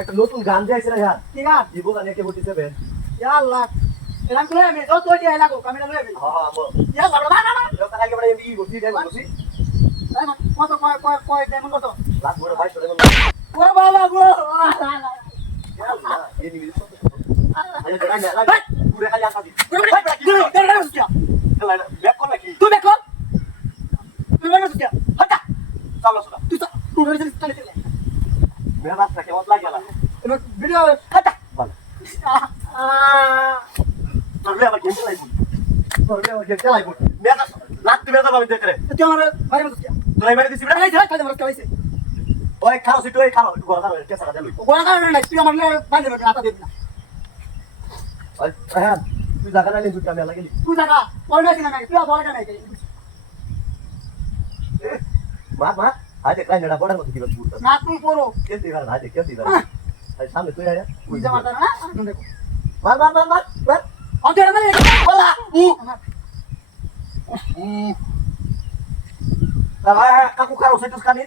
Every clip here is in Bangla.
একটা নতুন গান দিয়েছে না ইয়ার কি গান ইবো গান একে বলতেছে বেন ইয়া আল্লাহ এরাম করে আমি যত ওই দিয়ে লাগো ক্যামেরা লয়ে আমি হ্যাঁ আমো ইয়া আল্লাহ না না লোক আগে বড় এমবি বসি দেন বসি কত কয় ডায়মন্ড কত লাখ বড় 22 টাকা ও বাবা গো ইয়া আল্লাহ এই নিবি সব আরে জড়াই না লাগ পুরো খালি আসা দি ব্যাক কর নাকি তুই দেখো তুই বের হচ্ছে হটা চলো চলো তুই তো তুই বের হচ্ছে চলে মেরা রাস্তা কেমন লাগে না এবার ভিডিও হটা ভালো তোরলে আবার গেম চালাইবো তোরলে আবার গেম চালাইবো মেরা লাগতে মেরা ভাবে দেখ রে তুই আমার বাইরে মত তোরাই মেরে দিছিস কালাই যায় কালাই মারতে কালাইছে ওই খাও সিটো ওই খাও একটু গড়া ধরে কেসা কাটে লই গোলা কারণে নাই তুই আমার বাইরে মত আটা দিবি না ওই হ্যাঁ তুই জায়গা না নিয়ে দুটো আমি লাগেলি তুই জায়গা পড়ে না নাই তুই বড় নাই মার মার আজ কাই নেড়া বড়ার মতো দিবা পুরো না তুই পড়ো কেন দিবা না আজ কেন দিবা আজ সামনে তুই আয়া তুই যা মারতা না আমি দেখো মার মার মার মার মার অতে মানে বলা তাহলে কাকু খাও সেটুস খানি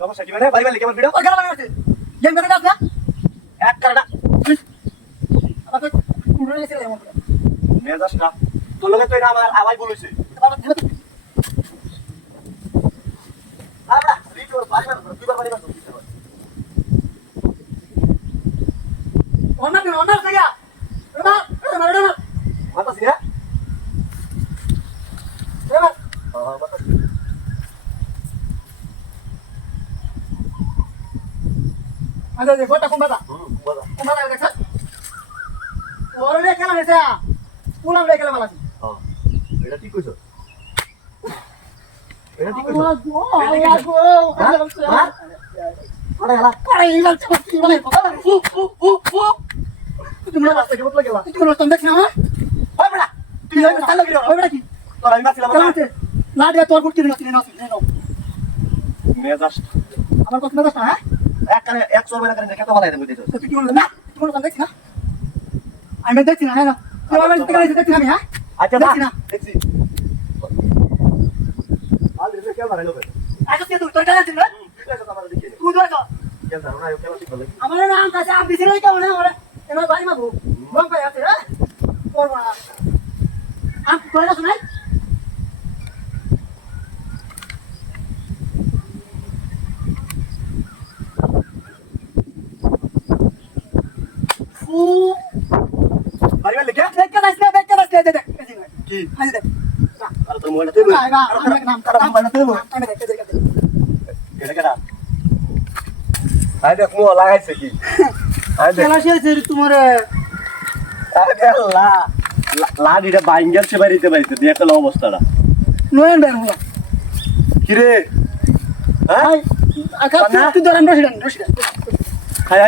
সমস্যা কি মানে বাড়ি বাড়ি কেমন ভিডিও ওই গালা মারতে গেম করে দাস না এক কারণা আবার তুই রয়ে গেছিস এমন মেজাজ না তোর লগে তো এটা আমার আওয়াজ বলেছে আবড়া রিটোর বাড়ি বাড়ি দুইবার বাড়ি বাড়ি অন্য জায়গা মার মাতাছি হ্যাঁ মাতাছি আচ্ছা যে গোটা কোনটা বলা কোনটা দেখছ ওরে কেন হইছে পুলাম রে কেন মালাছি হ্যাঁ এটা ঠিক কইছো এটা ঠিক কইছো আল্লাহ গো মার আরে হালা আরে এই লাগছে কি বলে তুমি রাস্তা কেমন লাগেলা তুমি রাস্তা দেখছ না ওই বড়া তুই ওই রাস্তা লাগি ওই বড় কি তোর আমি মাছিলাম কেমন আছে লাডিয়া তোর করতে না না না মেজাজ আমার কথা না হ্যাঁ এক কানে এক চোর বেলা কানে দেখে তো ভালো এটা বুঝিছো তুই কি বলছ না তুমি রাস্তা দেখছ না আমি দেখছি না হ্যাঁ না তুই আমার দেখছি না আমি হ্যাঁ আচ্ছা দেখছি না দেখছি আল রে কে মারাইলো বে আচ্ছা তুই তোর কাছে না ঠিক আছে আমার দেখি তুই দেখো কেন জানো না কেন ঠিক বলে আমার নাম কাছে আপ দিছিস না কেমন আমার এবার বাড়ি মাগো বম পাই আছে হ্যাঁ করবা আপ তোর কাছে নাই ফু বাড়ি বাড়ি কে দেখতে দাস না দেখতে দাস দে কি আই দেখ আর তোর মোবাইলটা তুই আইবা আমার নাম তারা মোবাইলটা তুই আমি দেখতে দেখতে এটা কেডা আই দেখ মো লাগাইছে কি আই দেখ কেলা শেষ তোমার আরে লা লাডিটা বাইঙ্গালছে বাড়িতে বাড়িতে দিয়ে একটা অবস্থাটা নয়ন বের হলো কি রে হ্যাঁ আই আকা তুই ধরেন রশিদান খাই